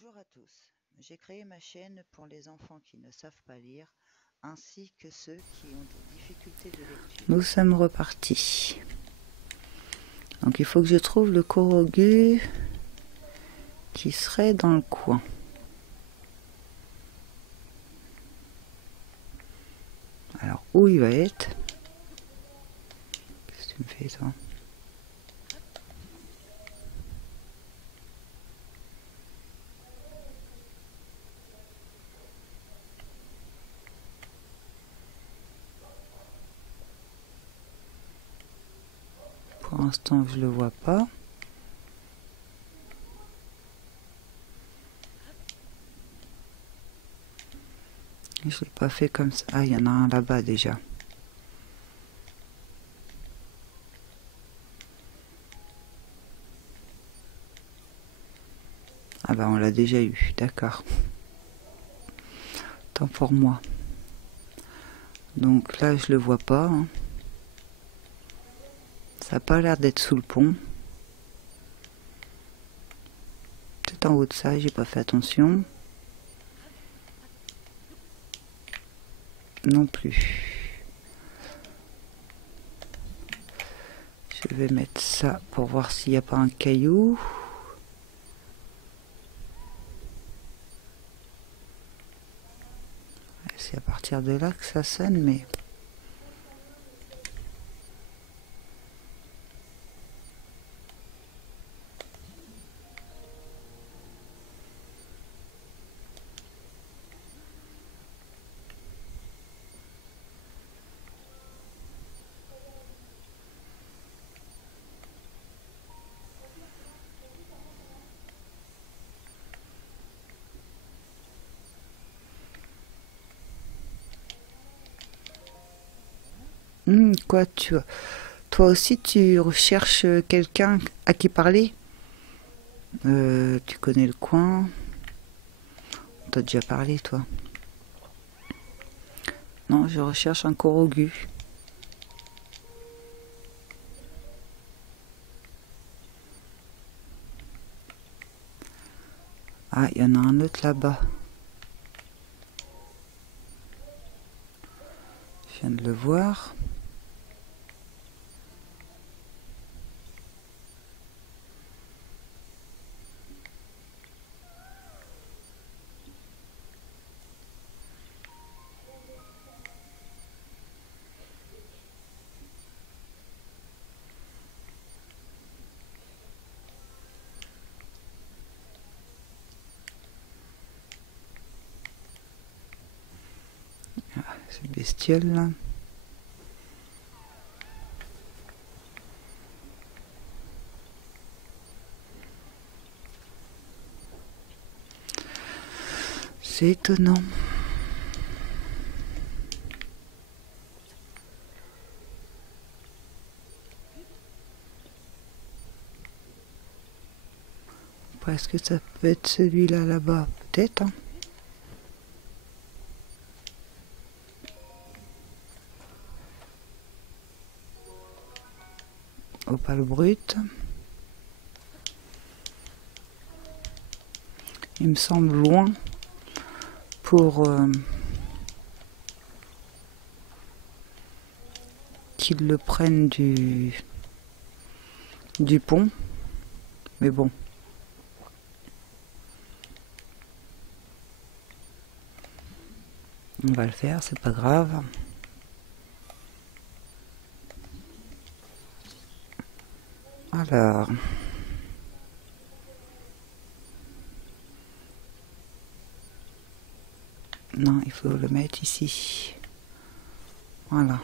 Bonjour à tous, j'ai créé ma chaîne pour les enfants qui ne savent pas lire, ainsi que ceux qui ont des difficultés de lecture. Nous sommes repartis. Donc il faut que je trouve le Korogu qui serait dans le coin. Alors où il va être? Qu'est-ce que tu me fais toi? Pour l'instant je le vois pas. Je l'ai pas fait comme ça. Ah, il y en a un là-bas déjà. Ah bah on l'a déjà eu, d'accord. Tant pour moi. Donc là je le vois pas. Hein. Ça n'a pas l'air d'être sous le pont. Peut-être en haut de ça, j'ai pas fait attention. Non plus. Je vais mettre ça pour voir s'il n'y a pas un caillou. C'est à partir de là que ça sonne, mais... Quoi, toi aussi tu recherches quelqu'un à qui parler? Tu connais le coin? On t'a déjà parlé, toi? Non, je recherche un Korogu. Ah, il y en a un autre là-bas. Je viens de le voir. Cette bestiole là. C'est étonnant. Est-ce que ça peut être celui-là là-bas? Peut-être. Hein. Opale brut. Il me semble loin pour qu'ils le prennent du pont. Mais bon. On va le faire, c'est pas grave. Alors. Non, il faut le mettre ici. Voilà.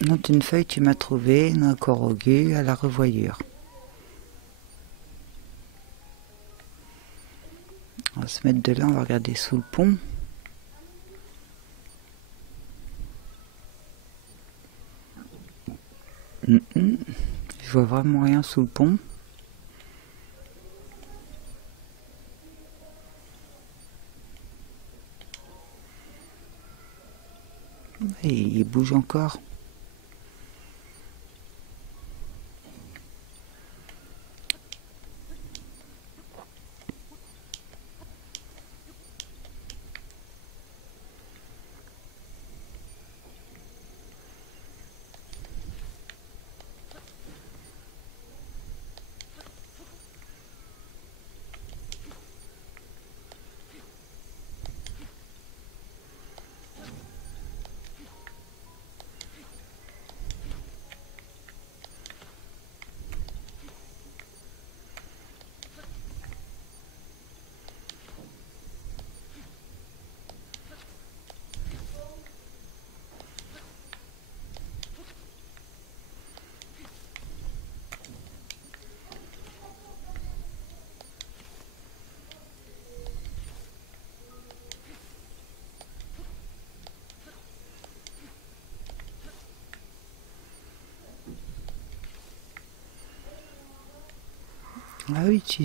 Note une feuille, tu m'as trouvé un Korogu à la revoyure. On va se mettre de là, on va regarder sous le pont. Je vois vraiment rien sous le pont. Et il bouge encore. Ah oui, tu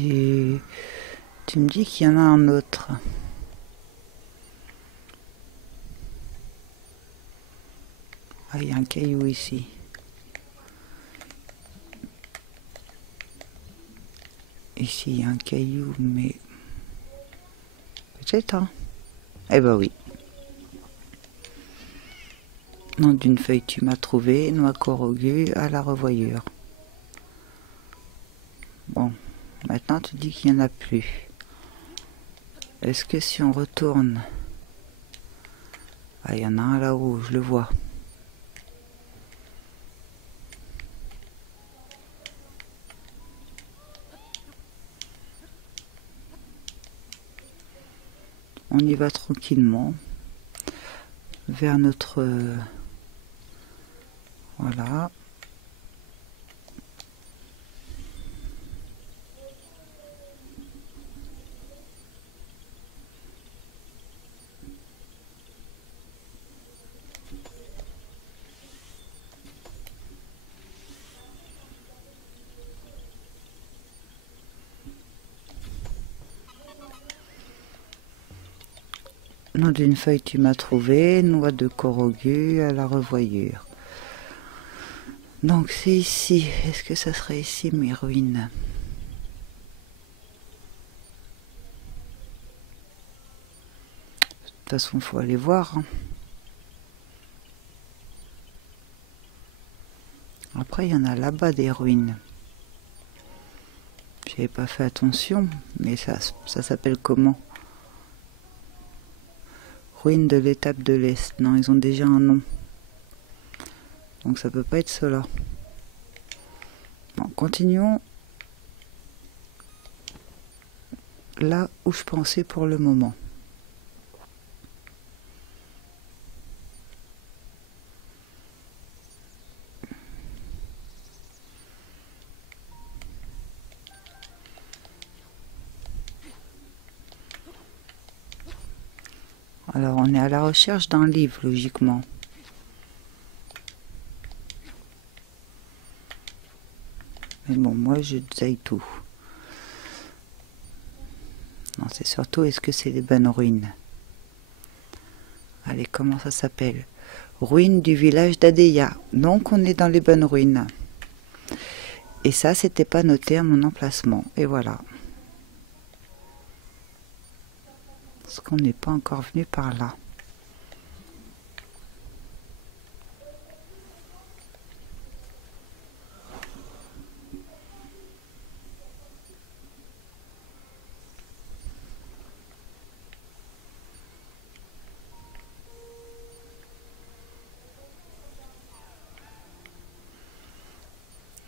me dis qu'il y en a un autre. Ah, il y a un caillou ici. Ici, il y a un caillou, mais... Peut-être, hein. Eh ben oui. Nom d'une feuille, tu m'as trouvé. Noix corrugée à la revoyure. Bon, maintenant tu dis qu'il n'y en a plus. Est-ce que si on retourne... Ah, il y en a un là-haut, je le vois. On y va tranquillement vers notre... Voilà. Nom d'une feuille, tu m'as trouvé. Noix de corrogu à la revoyure. Donc c'est ici. Est-ce que ça serait ici mes ruines? De toute façon, il faut aller voir. Hein. Après, il y en a là-bas des ruines. J'avais pas fait attention, mais ça s'appelle comment? Ruines de l'étape de l'Est. Non, ils ont déjà un nom. Donc ça peut pas être cela. Bon, continuons là où je pensais pour le moment. Alors on est à la recherche d'un livre, logiquement. Mais bon, moi je zaille tout. Non, c'est surtout, est-ce que c'est les bonnes ruines? Allez, comment ça s'appelle? Ruines du village d'Adeya. Donc on est dans les bonnes ruines. Et ça, c'était pas noté à mon emplacement. Et voilà. Parce qu'on n'est pas encore venu par là.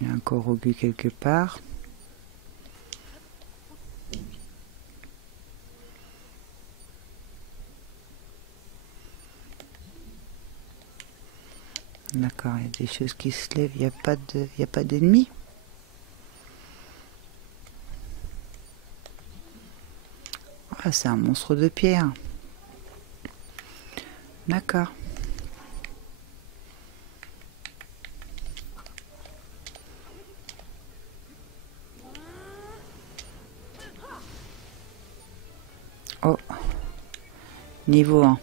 Il y a un corrogu quelque part. D'accord, il y a des choses qui se lèvent, il n'y a pas d'ennemis. Ah, c'est un monstre de pierre. D'accord. Oh, niveau 1.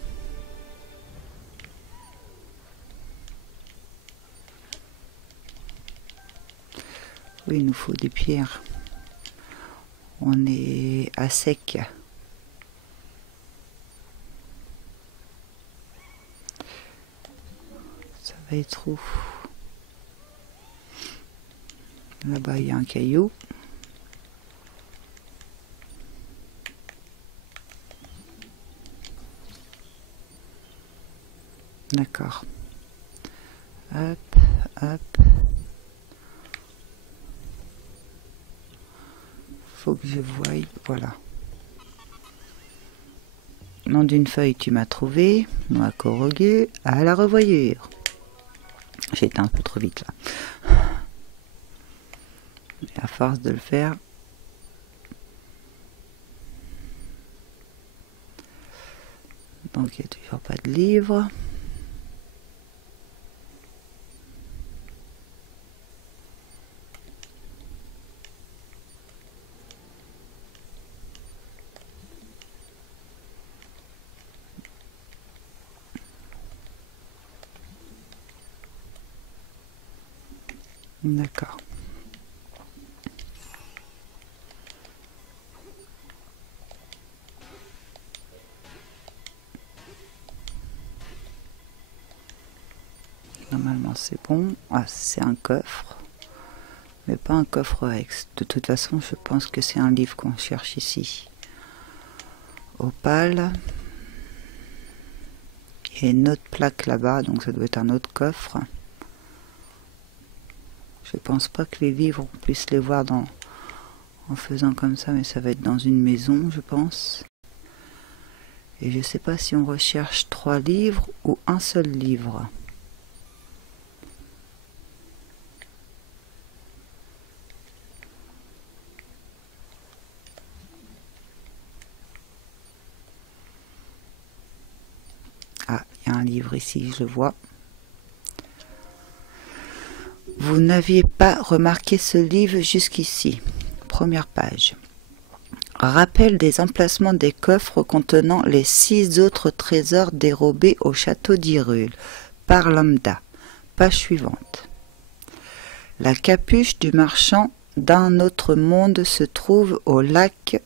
Oui, il nous faut des pierres. On est à sec. Ça va être où? Là-bas, il y a un caillou. D'accord. Hop, hop. Faut que je voie. Voilà. Nom d'une feuille, tu m'as trouvé. Noix corrugée à la revoyure. J'ai été un peu trop vite là. Et à force de le faire. Donc il n'y a toujours pas de livre. D'accord. Normalement c'est bon. Ah, c'est un coffre. Mais pas un coffre Rex. De toute façon, je pense que c'est un livre qu'on cherche ici. Opale. Il y a une autre plaque là-bas, donc ça doit être un autre coffre. Je pense pas que les livres, on puisse les voir en faisant comme ça, mais ça va être dans une maison, je pense. Et je sais pas si on recherche 3 livres ou un seul livre. Ah, il y a un livre ici, je le vois. Vous n'aviez pas remarqué ce livre jusqu'ici. Première page. Rappel des emplacements des coffres contenant les 6 autres trésors dérobés au château d'Hyrule par Lambda. Page suivante. La capuche du marchand d'un autre monde se trouve au lac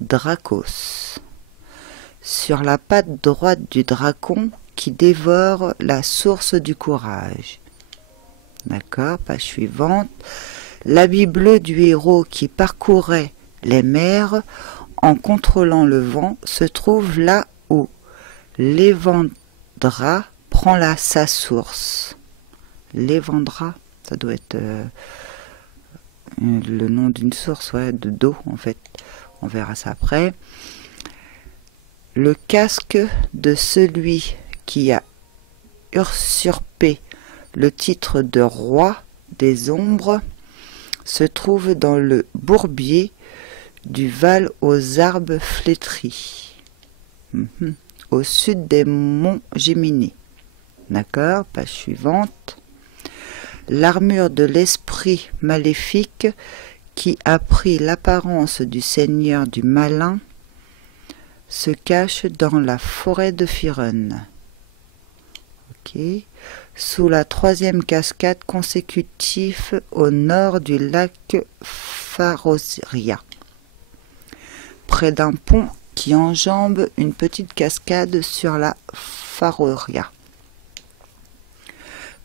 Dracos, sur la patte droite du dracon qui dévore la source du courage. D'accord, page suivante. L'habit bleu du héros qui parcourait les mers en contrôlant le vent se trouve là où l'Evandra prend sa source. L'Evandra, ça doit être le nom d'une source, ouais, d'eau en fait. On verra ça après. Le casque de celui qui a usurpé le titre de roi des ombres se trouve dans le bourbier du Val aux arbres flétris, au sud des monts Géminées. D'accord, page suivante. L'armure de l'esprit maléfique qui a pris l'apparence du seigneur du malin se cache dans la forêt de Firen. Ok. Sous la 3e cascade consécutive au nord du lac Pharosia, près d'un pont qui enjambe une petite cascade sur la Pharosia,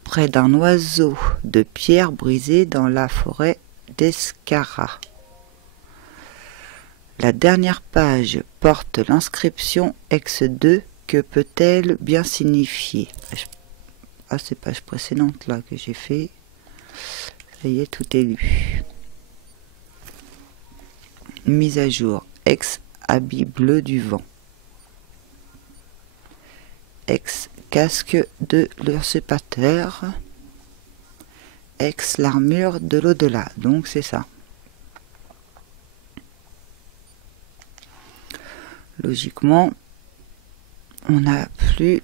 près d'un oiseau de pierre brisé dans la forêt d'Escara. La dernière page porte l'inscription X2. Que peut-elle bien signifier? Ah, c'est page précédente là que j'ai fait. Ça y est, tout est lu. Mise à jour. Ex habit bleu du vent. Ex casque de l'usurpateur. Ex l'armure de l'au-delà. Donc c'est ça. Logiquement, on n'a plus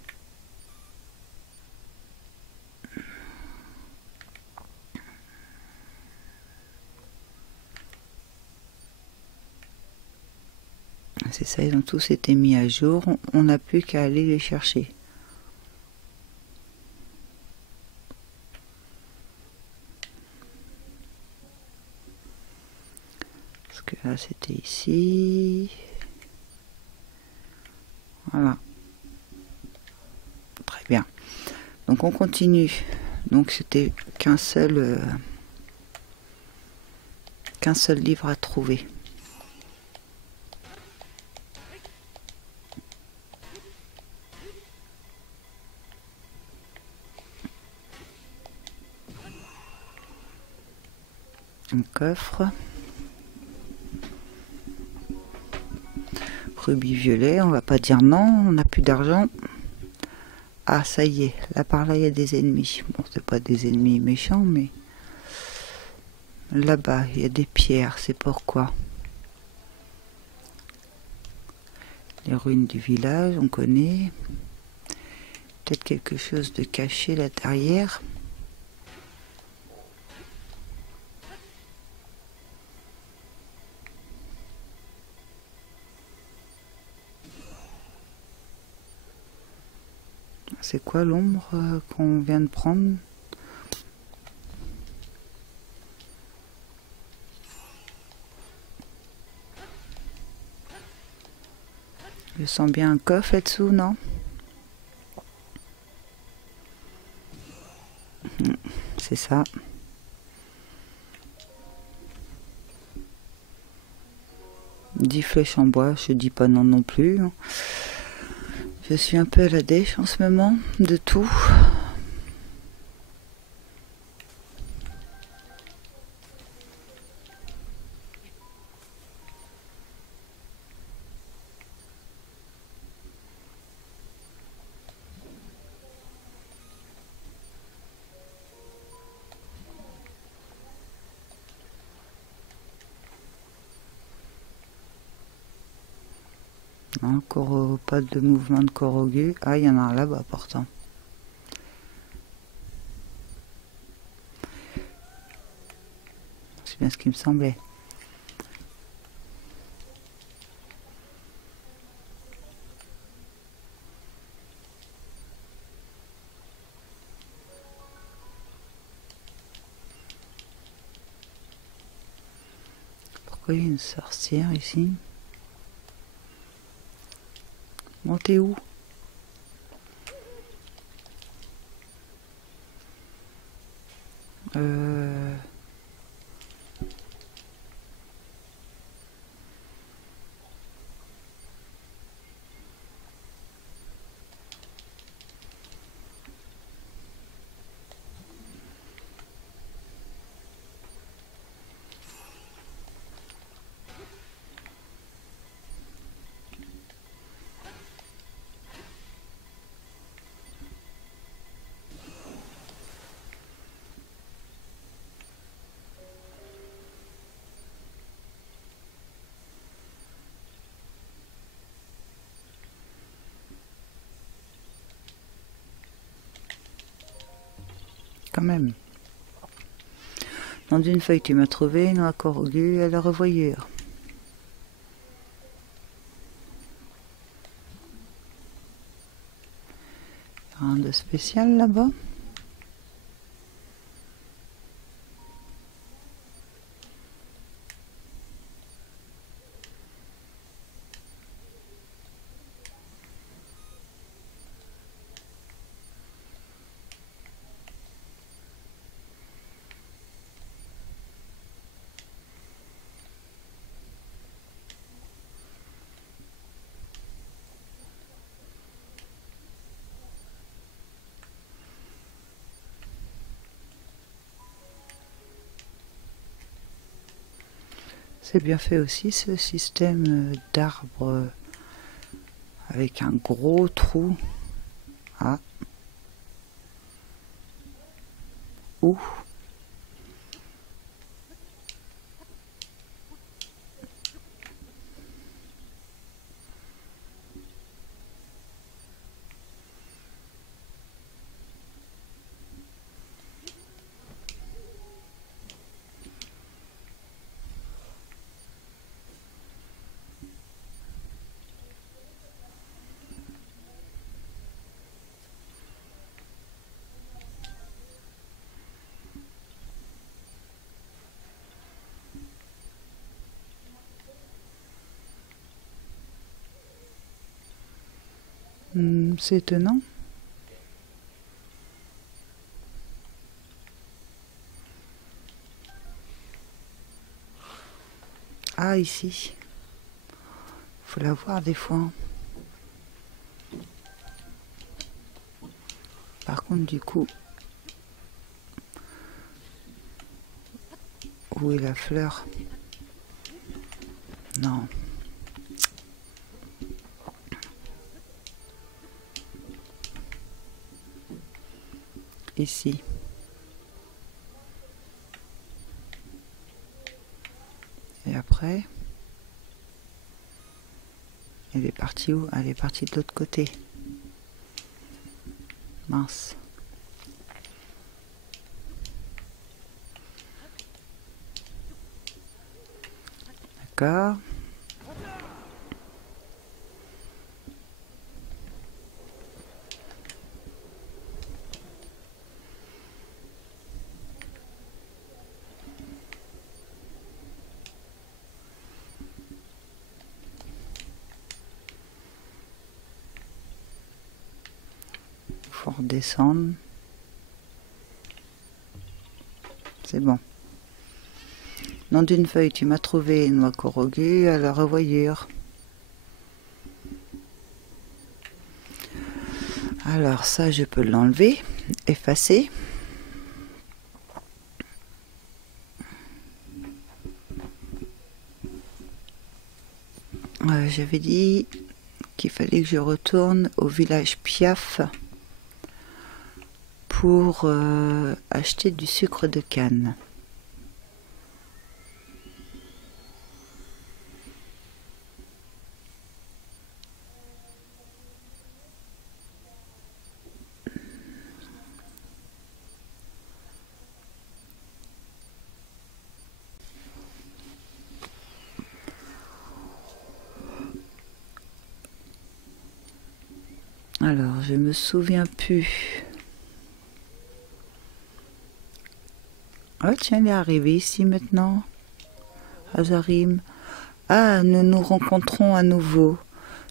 c'est ça, ils ont tous été mis à jour, on n'a plus qu'à aller les chercher. Parce que là c'était ici. Voilà. Très bien. Donc on continue. Donc c'était qu'un seul livre à trouver. Un coffre. Rubis violet, on va pas dire non, on n'a plus d'argent. Ah ça y est, là par là il y a des ennemis. Bon, c'est pas des ennemis méchants, mais là-bas il y a des pierres, c'est pourquoi. Les ruines du village, on connaît. Peut-être quelque chose de caché là derrière. C'est quoi l'ombre qu'on vient de prendre? Je sens bien un coffre là-dessous, non? C'est ça. Dix flèches en bois, je dis pas non non plus. Je suis un peu à la dèche en ce moment, de tout. Encore pas de mouvement de corrogu. Ah, il y en a un là-bas pourtant. C'est bien ce qui me semblait. Pourquoi il y a une sorcière ici? Montez où? Quand même. Dans une feuille, tu m'as trouvé noix corrugue à la revoyure. Rien de spécial là-bas. C'est bien fait aussi ce système d'arbres avec un gros trou. Ah. Ouh. C'est étonnant. Ah, ici. Faut la voir des fois. Par contre, du coup, où est la fleur? Non. Ici. Et après, elle est partie où? Elle est partie de l'autre côté. Mince. D'accord. redescendre. C'est bon. Nom d'une feuille, tu m'as trouvé une noix corrugée à la revoyure. Alors ça, je peux l'enlever, effacer. J'avais dit qu'il fallait que je retourne au village Piaf pour acheter du sucre de canne. Alors, je me souviens plus. Oh tiens, il est arrivé ici maintenant. Azarim. Ah, nous nous rencontrons à nouveau.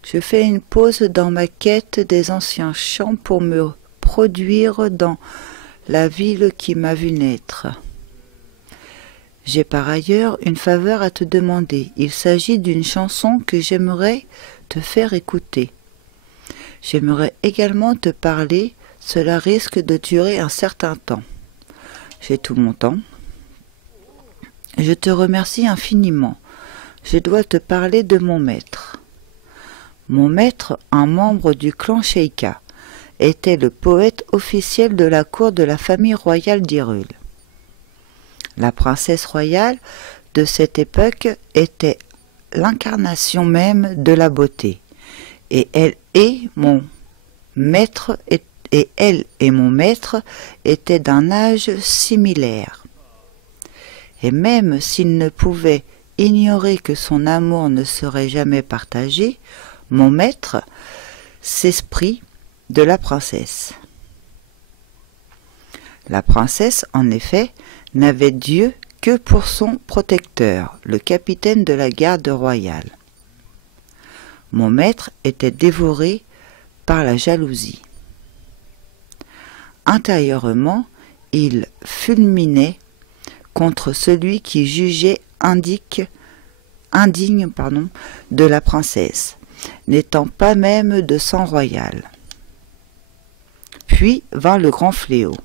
Je fais une pause dans ma quête des anciens champs pour me produire dans la ville qui m'a vu naître. J'ai par ailleurs une faveur à te demander. Il s'agit d'une chanson que j'aimerais te faire écouter. J'aimerais également te parler, cela risque de durer un certain temps. J'ai tout mon temps. Je te remercie infiniment. Je dois te parler de mon maître. Mon maître, un membre du clan Sheikah, était le poète officiel de la cour de la famille royale d'Hyrule. La princesse royale de cette époque était l'incarnation même de la beauté. Et elle et mon maître étaient d'un âge similaire. Et même s'il ne pouvait ignorer que son amour ne serait jamais partagé, mon maître s'esprit de la princesse. La princesse, en effet, n'avait Dieu que pour son protecteur, le capitaine de la garde royale. Mon maître était dévoré par la jalousie. Intérieurement, il fulminait contre celui qui jugeait indigne de la princesse, n'étant pas même de sang royal. Puis vint le grand fléau.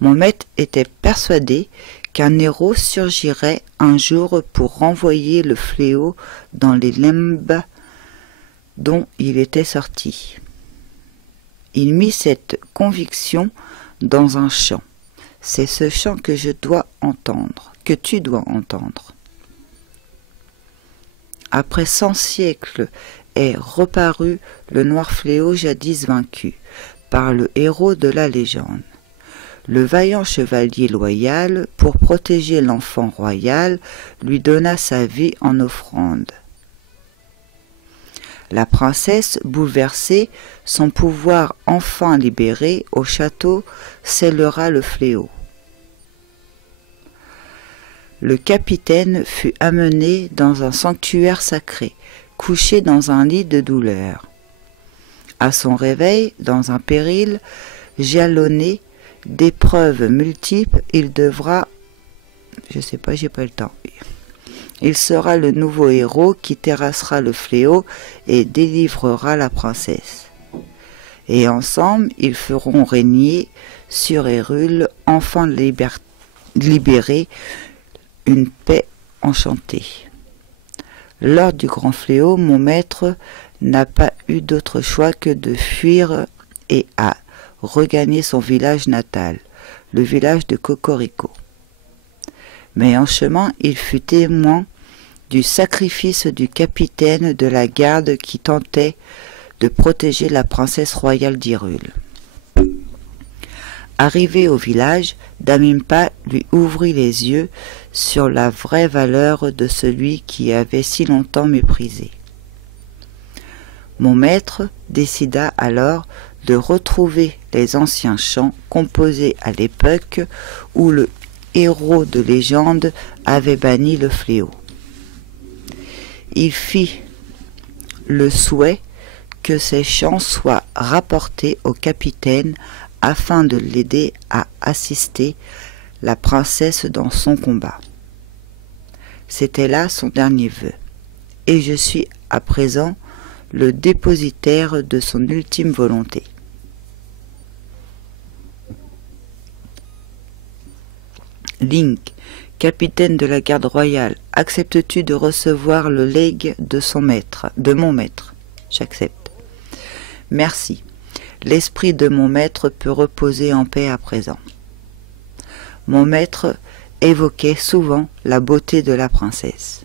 Mon maître était persuadé qu'un héros surgirait un jour pour renvoyer le fléau dans les limbes dont il était sorti. Il mit cette conviction dans un chant. C'est ce chant que je dois entendre, que tu dois entendre. Après 100 siècles est reparu le noir fléau jadis vaincu par le héros de la légende. Le vaillant chevalier loyal, pour protéger l'enfant royal, lui donna sa vie en offrande. La princesse, bouleversée, son pouvoir enfin libéré, au château scellera le fléau. Le capitaine fut amené dans un sanctuaire sacré, couché dans un lit de douleur. À son réveil, dans un péril jalonné d'épreuves multiples, il devra, je sais pas, j'ai pas le temps. Il sera le nouveau héros qui terrassera le fléau et délivrera la princesse. Et ensemble, ils feront régner sur Hyrule, enfin libérée, une paix enchantée. Lors du grand fléau, mon maître n'a pas eu d'autre choix que de fuir et a regagné son village natal, le village de Cocorico. Mais en chemin, il fut témoin du sacrifice du capitaine de la garde qui tentait de protéger la princesse royale d'Hyrule. Arrivé au village, Damimpa lui ouvrit les yeux sur la vraie valeur de celui qui avait si longtemps méprisé. Mon maître décida alors de retrouver les anciens chants composés à l'époque où le héros de légende avait banni le fléau. Il fit le souhait que ces chants soient rapportés au capitaine afin de l'aider à assister la princesse dans son combat. C'était là son dernier vœu, et je suis à présent le dépositaire de son ultime volonté. Link, capitaine de la garde royale, acceptes-tu de recevoir le legs de mon maître? J'accepte. Merci. L'esprit de mon maître peut reposer en paix à présent. Mon maître évoquait souvent la beauté de la princesse.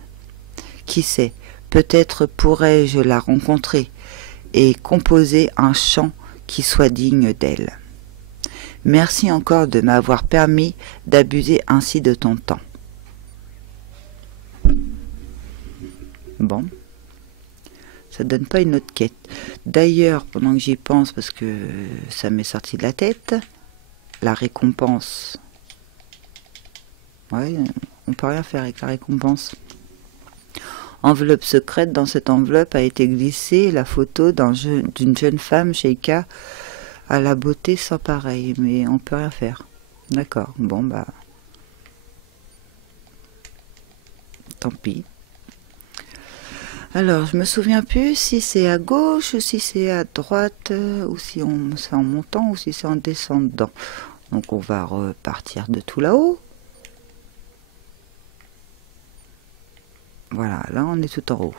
Qui sait, peut-être pourrais-je la rencontrer et composer un chant qui soit digne d'elle. Merci encore de m'avoir permis d'abuser ainsi de ton temps. Bon, ça donne pas une autre quête. D'ailleurs, pendant que j'y pense, parce que ça m'est sorti de la tête, la récompense. Ouais, on peut rien faire avec la récompense. Enveloppe secrète, dans cette enveloppe a été glissée la photo d'une jeune femme sheikha à la beauté sans pareil, mais on peut rien faire. D'accord, bon bah tant pis. Alors je me souviens plus si c'est à gauche ou si c'est à droite, ou si c'est en montant ou si c'est en descendant. Donc on va repartir de tout là-haut. Voilà, là on est tout en haut.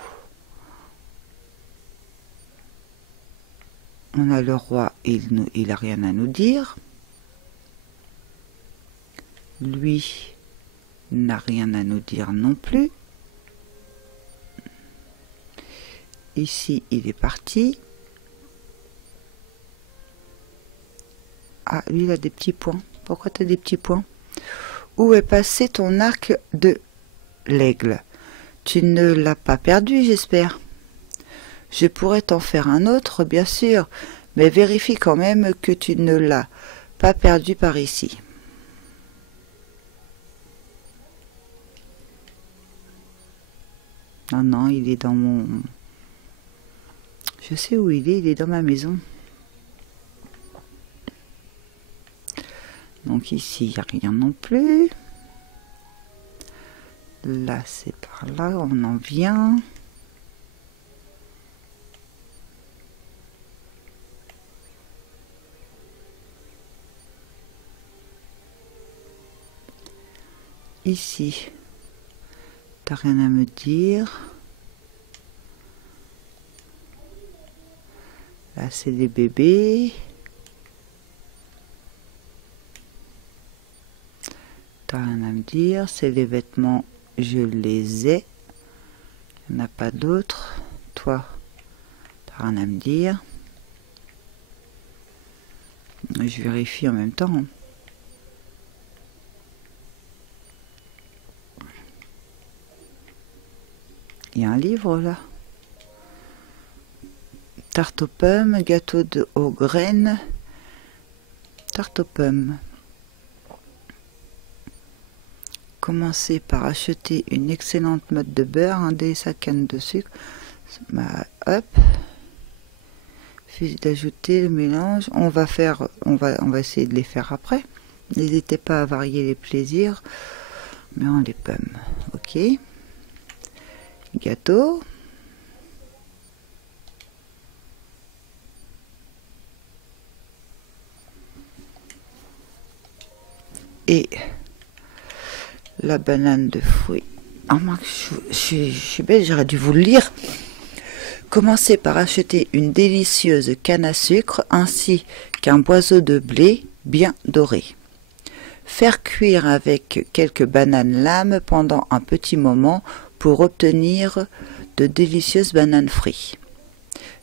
On a le roi, il a rien à nous dire. Lui n'a rien à nous dire non plus. Ici, il est parti. Ah, lui, il a des petits points. Pourquoi tu as des petits points? Où est passé ton arc de l'aigle? Tu ne l'as pas perdu, j'espère. Je pourrais t'en faire un autre, bien sûr, mais vérifie quand même que tu ne l'as pas perdu par ici. Non, non, il est dans mon... Je sais où il est dans ma maison. Donc ici, il n'y a rien non plus. Là, c'est par là, on en vient. Ici, t'as rien à me dire. Là, c'est des bébés. T'as rien à me dire. C'est les vêtements, je les ai. Il n'y en a pas d'autres. Toi, t'as rien à me dire. Je vérifie en même temps. Il y a un livre là. Tarte aux pommes, gâteau aux graines, tarte aux pommes. Commencez par acheter une excellente mode de beurre, un dé sa canne de sucre. Bah, hop. Suffit d'ajouter le mélange. On va essayer de les faire après. N'hésitez pas à varier les plaisirs. Mais on les pommes. Ok. Gâteau. Et la banane de fruits. Ah, je suis belle, j'aurais dû vous le lire. Commencez par acheter une délicieuse canne à sucre ainsi qu'un boiseau de blé bien doré. Faire cuire avec quelques bananes lames pendant un petit moment pour obtenir de délicieuses bananes frites.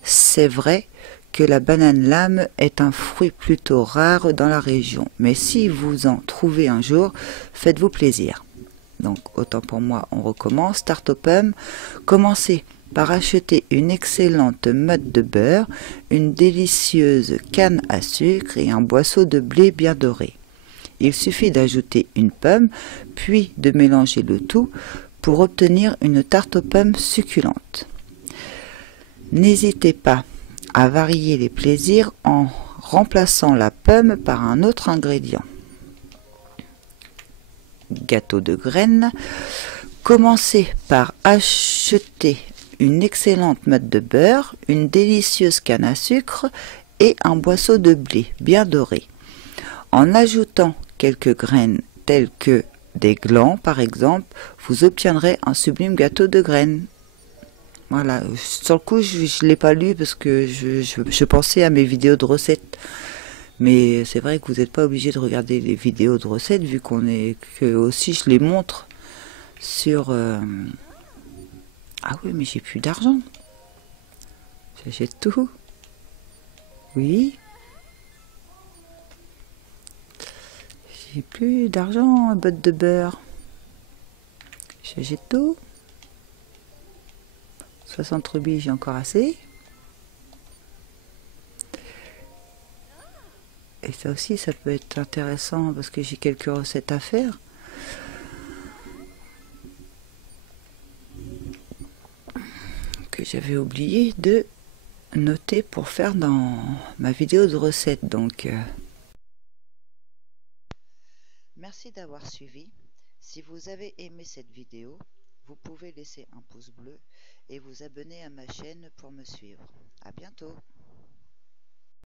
C'est vrai que la banane lame est un fruit plutôt rare dans la région, mais si vous en trouvez un jour, faites-vous plaisir. Donc autant pour moi, on recommence. Tarte aux pommes, commencez par acheter une excellente mode de beurre, une délicieuse canne à sucre et un boisseau de blé bien doré. Il suffit d'ajouter une pomme, puis de mélanger le tout pour obtenir une tarte aux pommes succulente. N'hésitez pas à varier les plaisirs en remplaçant la pomme par un autre ingrédient. Gâteau de graines. Commencez par acheter une excellente meute de beurre, une délicieuse canne à sucre et un boisseau de blé bien doré. En ajoutant quelques graines telles que des glands par exemple, vous obtiendrez un sublime gâteau de graines. Voilà, sur le coup je ne l'ai pas lu parce que je pensais à mes vidéos de recettes. Mais c'est vrai que vous n'êtes pas obligé de regarder les vidéos de recettes vu que aussi je les montre sur... Ah oui, mais j'ai plus d'argent. J'achète tout. Oui. J'ai plus d'argent, un botte de beurre. J'achète tout. 60 rubis, j'ai encore assez. Et ça aussi, ça peut être intéressant parce que j'ai quelques recettes à faire. Que j'avais oublié de noter pour faire dans ma vidéo de recettes. Donc, merci d'avoir suivi. Si vous avez aimé cette vidéo, vous pouvez laisser un pouce bleu et vous abonner à ma chaîne pour me suivre. À bientôt.